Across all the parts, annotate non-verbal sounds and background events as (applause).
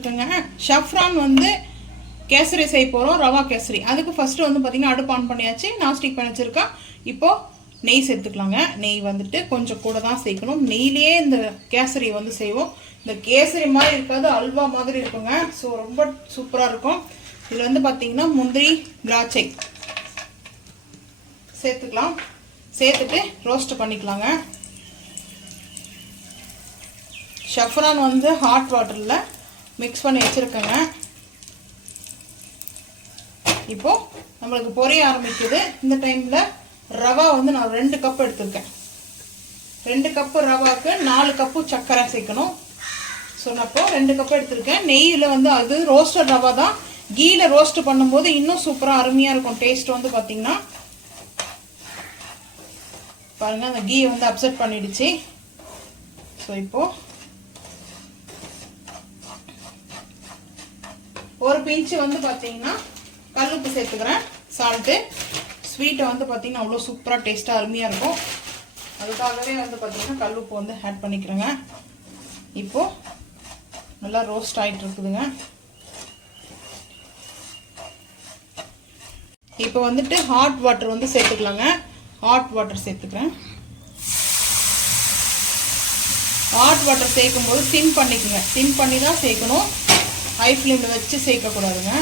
வச்சுருக்கேங்க ஷஃப்ரான் வந்து கேசரி செய்ய போகிறோம் ரவா கேசரி. அதுக்கு ஃபஸ்ட்டு வந்து பார்த்திங்கன்னா அடுப்பு ஆன் பண்ணியாச்சு நாஸ்டிக் பண்ணி வச்சுருக்கேன் இப்போது நெய் சேர்த்துக்கலாங்க. நெய் வந்துட்டு கொஞ்சம் கூட தான் சேர்க்கணும். நெய்லேயே இந்த கேசரி வந்து செய்வோம். இந்த கேசரி மாதிரி இருக்காது அல்வா மாதிரி இருக்குங்க. ஸோ ரொம்ப சூப்பராக இருக்கும். இதில் வந்து பார்த்திங்கன்னா முந்திரி திராட்சை சேர்த்துக்கலாம். சேர்த்துட்டு ரோஸ்ட் பண்ணிக்கலாங்க. ஷஃப்ரான் வந்து ஹாட் வாட்டரில் மிக்ஸ் பண்ணி வச்சுருக்கேங்க. இப்போது நம்மளுக்கு பொரிய ஆரம்பிக்குது. இந்த டைமில் ரவா வந்து நான் ரெண்டு கப் எடுத்திருக்கேன். ரெண்டு கப்பு ரவாக்கு நாலு கப்பு சர்க்கரை சேர்க்கணும். சொன்னப்போ ரெண்டு கப் எடுத்திருக்கேன். நெய்யில் வந்து அது ரோஸ்டட் ரவா தான். கீல ரோஸ்ட் பண்ணும்போது இன்னும் சூப்பராக அருமையாக இருக்கும். டேஸ்ட் வந்து பார்த்தீங்கன்னா பாருங்கள் அந்த கீ வந்து அப்செட் பண்ணிடுச்சு. ஸோ இப்போது ஒரு பிஞ்சு வந்து பார்த்தீங்கன்னா கல்லுப்பு சேர்த்துக்கிறேன். சால்ட்டு ஸ்வீட்டை வந்து பார்த்தீங்கன்னா அவ்வளோ சூப்பராக டேஸ்ட்டாக அருமையாக இருக்கும். அதுக்காகவே வந்து பார்த்தீங்கன்னா கல்லுப்பு வந்து ஆட் பண்ணிக்கிறேங்க. இப்போது நல்லா ரோஸ்ட் ஆகிட்டு இருக்குதுங்க. இப்போ வந்துட்டு ஹாட் வாட்டர் வந்து சேர்த்துக்கலாங்க. ஹாட் வாட்டர் சேர்த்துக்கிறேன். ஹாட் வாட்டர் சேர்க்கும்போது சிம் பண்ணிக்கோங்க. சிம் பண்ணி தான் சேர்க்கணும். ஹை ஃப்ளேமில் வச்சு சேர்க்கக்கூடாதுங்க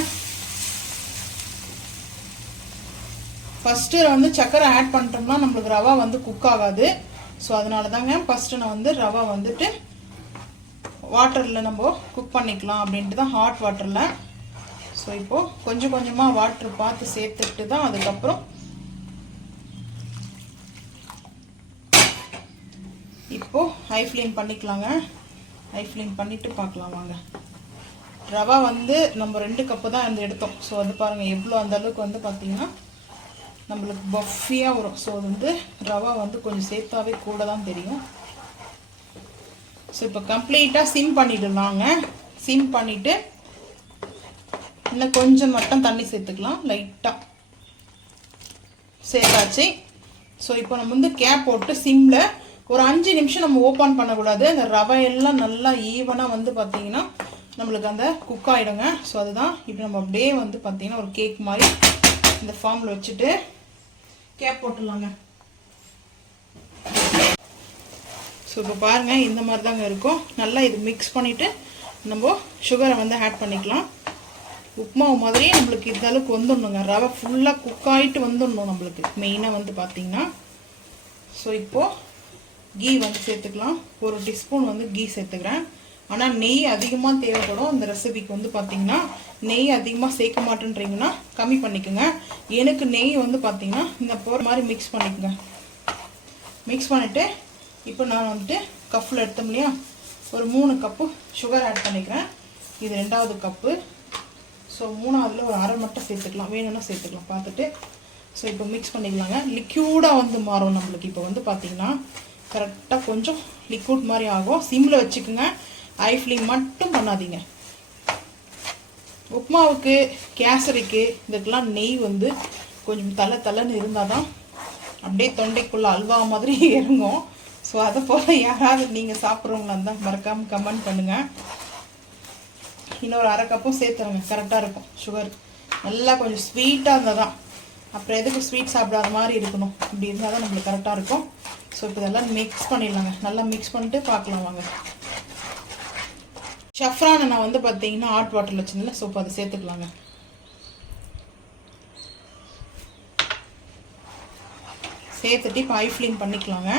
ஃபஸ்ட்டு வந்து சக்கரை ஆட் பண்ணிட்டோம்னா நம்மளுக்கு ரவா வந்து குக் ஆகாது. ஸோ அதனால தாங்க ஃபஸ்ட்டு நான் வந்து ரவா வந்துட்டு வாட்டரில் நம்ம குக் பண்ணிக்கலாம் அப்படின்ட்டு தான் ஹாட் வாட்டரில் ஸோ இப்போது கொஞ்சம் கொஞ்சமாக வாட்டர் பார்த்து சேர்த்துட்டு தான் அதுக்கப்புறம் இப்போது ஹை ஃப்ளேம் பண்ணிக்கலாங்க. ஹை ஃப்ளேம் பண்ணிவிட்டு பார்க்கலாம் வாங்க. ரவா வந்து நம்ம ரெண்டு கப்பு தான் வந்து எடுத்தோம். ஸோ வந்து பாருங்கள் எவ்வளோ அந்த அளவுக்கு வந்து பார்த்திங்கன்னா நம்மளுக்கு பஃபியாக வரும். ஸோ அது வந்து ரவா வந்து கொஞ்சம் சேர்த்தாவே கூட தான் தெரியும். ஸோ இப்போ கம்ப்ளீட்டாக சிம் பண்ணிடலாங்க சிம் பண்ணிவிட்டு இன்னும் கொஞ்சம் மட்டும் தண்ணி சேர்த்துக்கலாம் லைட்டாக சேர்த்தாச்சு. ஸோ இப்போ நம்ம வந்து கேப் போட்டு சிம்மில் ஒரு அஞ்சு நிமிஷம் நம்ம ஓப்பன் பண்ணக்கூடாது. அந்த ரவை எல்லாம் நல்லா ஈவனாக வந்து பார்த்தீங்கன்னா நம்மளுக்கு அந்த குக் ஆகிடுங்க ஸோ அதுதான். இப்போ நம்ம அப்படியே வந்து பார்த்தீங்கன்னா ஒரு கேக் மாதிரி இந்த ஃபார்மில் வச்சுட்டு கேப் போட்டுடலாங்க. ஸோ இப்போ பாருங்கள் இந்த மாதிரி தாங்க இருக்கும். நல்லா இது மிக்ஸ் பண்ணிவிட்டு நம்ம சுகரை வந்து ஆட் பண்ணிக்கலாம். உப்புமாவு மாதிரியே நம்மளுக்கு இந்த அளவுக்கு வந்துடணுங்க. ரவை ஃபுல்லாக குக் ஆகிட்டு வந்துடணும் நம்மளுக்கு. மெயினாக வந்து பார்த்தீங்கன்னா ஸோ இப்போது கீ வந்து சேர்த்துக்கலாம். ஒரு டீஸ்பூன் வந்து கீ சேர்த்துக்கிறேன். ஆனால் நெய் அதிகமாக தேவைப்படும். இந்த ரெசிபிக்கு வந்து பார்த்தீங்கன்னா நெய் அதிகமாக சேர்க்க மாட்டேன்றீங்கன்னா கம்மி பண்ணிக்கோங்க. எனக்கு நெய் வந்து பார்த்தீங்கன்னா இந்த போகிற மாதிரி மிக்ஸ் பண்ணிக்கோங்க. மிக்ஸ் பண்ணிவிட்டு இப்போ நான் வந்துட்டு கப்பில் எடுத்தோம் இல்லையா? ஒரு மூணு கப்பு சுகர் ஆட் பண்ணிக்கிறேன். இது ரெண்டாவது கப்பு. ஸோ மூணாவதுல ஒரு அரை மட்டும் சேர்த்துக்கலாம். வேணும்னா சேர்த்துக்கலாம். பார்த்துட்டு ஸோ இப்போ மிக்ஸ் பண்ணிக்கலாங்க. லிக்யூடாக வந்து மாறும் நம்மளுக்கு. இப்போ வந்து பார்த்தீங்கன்னா கரெக்டாக கொஞ்சம் லிக்விட் மாதிரி ஆகும். சிம்மில் வச்சுக்கோங்க. ஐ ஃப்ளேம் மட்டும் பண்ணாதீங்க. உப்மாவுக்கு கேசரிக்கு இதுக்கெல்லாம் நெய் வந்து கொஞ்சம் தலை தலைன்னு இருந்தால் தான் அப்படியே தொண்டைக்குள்ளே அல்வா மாதிரி (laughs) இறங்கும். ஸோ அதை போல் யாராவது நீங்கள் சாப்பிட்றவங்களா இருந்தால் மறக்காமல் கமெண்ட் பண்ணுங்கள் இன்னொரு அரை கப்பும் சேர்த்துருங்க கரெக்டாக இருக்கும். சுகர் நல்லா கொஞ்சம் ஸ்வீட்டாக இருந்தால் தான் அப்புறம் எதுக்கு ஸ்வீட் சாப்பிடாத மாதிரி இருக்கணும்? இப்படி இருந்தால் தான் நம்மளுக்கு கரெக்டாக இருக்கும். ஸோ இப்போ இதெல்லாம் மிக்ஸ் பண்ணிடலாங்க. நல்லா மிக்ஸ் பண்ணிட்டு பார்க்கலாம் வாங்க. ஷஃப்ரானை நான் வந்து பார்த்தீங்கன்னா ஹாட் வாட்டரில் வச்சுருந்தேன் ஸோ இப்போ அதை சேர்த்துக்கலாங்க. சேர்த்துட்டு இப்போ ஐ ஃப்ளேம் பண்ணிக்கலாங்க.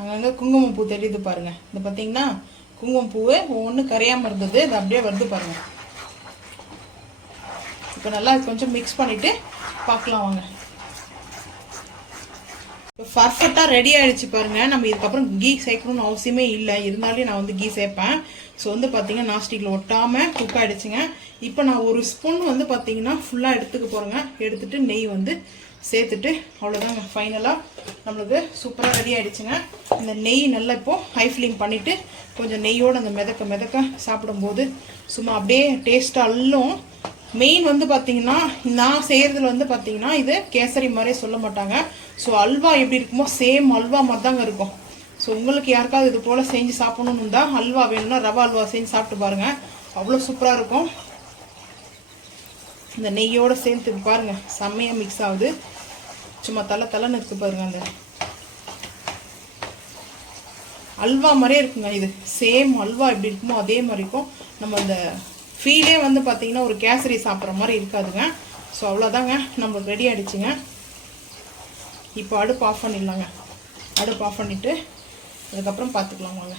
அங்கங்கே குங்குமப்பூ தெரியுது பாருங்கள் இது பார்த்தீங்கன்னா குங்குமப்பூவு ஒவ்வொன்றும் கரையாமல் இருந்தது அது அப்படியே வருது பாருங்கள் இப்போ நல்லா கொஞ்சம் மிக்ஸ் பண்ணிவிட்டு பார்க்கலாம் வாங்க. பர்ஃபெக்டாக ரெடி ஆகிடுச்சு பாருங்கள் நம்ம இதுக்கப்புறம் கீ சேர்க்கணும்னு அவசியமே இல்லை. இருந்தாலும் நான் வந்து கீ சேர்ப்பேன். ஸோ வந்து பார்த்தீங்கன்னா நாஸ்டிக்கில் ஒட்டாமல் குக் ஆகிடுச்சுங்க இப்போ நான் ஒரு ஸ்பூன் வந்து பார்த்தீங்கன்னா ஃபுல்லாக எடுத்துக்க போகிறேங்க எடுத்துட்டு நெய் வந்து சேர்த்துட்டு அவ்வளோதாங்க ஃபைனலாக நம்மளுக்கு சூப்பராக ரெடி ஆகிடுச்சுங்க இந்த நெய் நல்லா இப்போது ஹை ஃப்ளேம் பண்ணிவிட்டு கொஞ்சம் நெய்யோடு அந்த மிதக்க மிதக்க சாப்பிடும்போது சும்மா அப்படியே டேஸ்ட்டாக அல்லும் மெயின் வந்து பார்த்தீங்கன்னா நான் செய்கிறதுல வந்து பார்த்தீங்கன்னா இது கேசரி மாதிரியே சொல்ல மாட்டாங்க. ஸோ அல்வா எப்படி இருக்குமோ சேம் அல்வா மாதிரி தாங்க இருக்கும். ஸோ உங்களுக்கு யாருக்காவது இது போல் செஞ்சு சாப்பிடணும்னு இருந்தால் அல்வா வேணும்னா ரவா அல்வா செஞ்சு சாப்பிட்டு பாருங்கள் அவ்வளோ சூப்பராக இருக்கும். இந்த நெய்யோடு சேர்த்து பாருங்கள் செம்மையாக மிக்ஸ் ஆகுது. சும்மா தலை தலைன்னு இருக்கு பாருங்க அந்த. அல்வா மாதிரியே இருக்குங்க இது. சேம் அல்வா எப்படி இருக்குமோ அதே மாதிரி இருக்கும். நம்ம அந்த ஃபீலே வந்து பார்த்தீங்கன்னா ஒரு கேசரி சாப்பிட்ற மாதிரி இருக்காதுங்க. ஸோ அவ்வளோதாங்க நம்மளுக்கு ரெடி ஆகிடுச்சுங்க இப்போ அடுப்பு ஆஃப் பண்ணிடலாங்க. அடுப்பு ஆஃப் பண்ணிவிட்டு அதுக்கப்புறம் பார்த்துக்கலாம் வாங்க.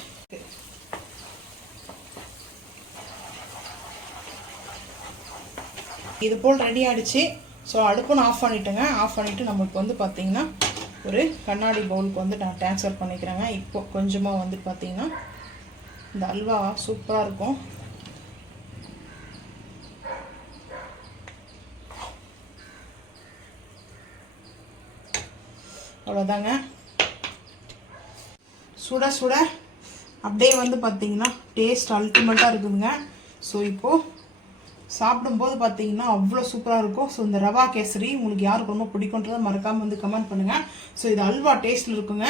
இது போல் ரெடி ஆகிடுச்சு ஸோ அடுப்பு நான் ஆஃப் பண்ணிட்டேங்க. ஆஃப் பண்ணிவிட்டு நம்மளுக்கு வந்து பார்த்திங்கன்னா ஒரு கண்ணாடி பவுலுக்கு வந்து நான் ட்ரான்ஸ்ஃபர் பண்ணிக்கிறேங்க. இப்போ கொஞ்சமாக வந்து பார்த்திங்கன்னா இந்த அல்வா சூப்பராக இருக்கும். அவ்வளோதாங்க சுட சுட அப்படியே வந்து பார்த்தீங்கன்னா டேஸ்ட் அல்டிமேட்டாக இருக்குதுங்க. ஸோ இப்போது சாப்பிடும்போது பார்த்தீங்கன்னா அவ்வளோ சூப்பராக இருக்கும். ஸோ இந்த ரவா கேசரி உங்களுக்கு யாருக்கு ரொம்ப பிடிக்குன்றதை மறக்காமல் வந்து கமெண்ட் பண்ணுங்கள் ஸோ இது அல்வா டேஸ்ட்டில் இருக்குங்க.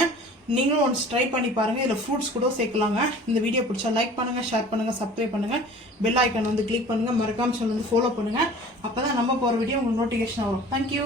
நீங்களும் ஒன்ஸ் ட்ரை பண்ணி பாருங்கள் இதில் ஃப்ரூட்ஸ் கூட சேர்க்கலாங்க. இந்த வீடியோ பிடிச்சா லைக் பண்ணுங்கள் ஷேர் பண்ணுங்கள் சப்ஸ்கிரைப் பண்ணுங்கள் பெல் ஐக்கன் வந்து கிளிக் பண்ணுங்கள் மறக்காமல் சொல்லி வந்து ஃபாலோ பண்ணுங்கள் அப்போ தான் நம்ம போகிற வீடியோ உங்களுக்கு நோட்டிஃபிகேஷன் வரும். தேங்க்யூ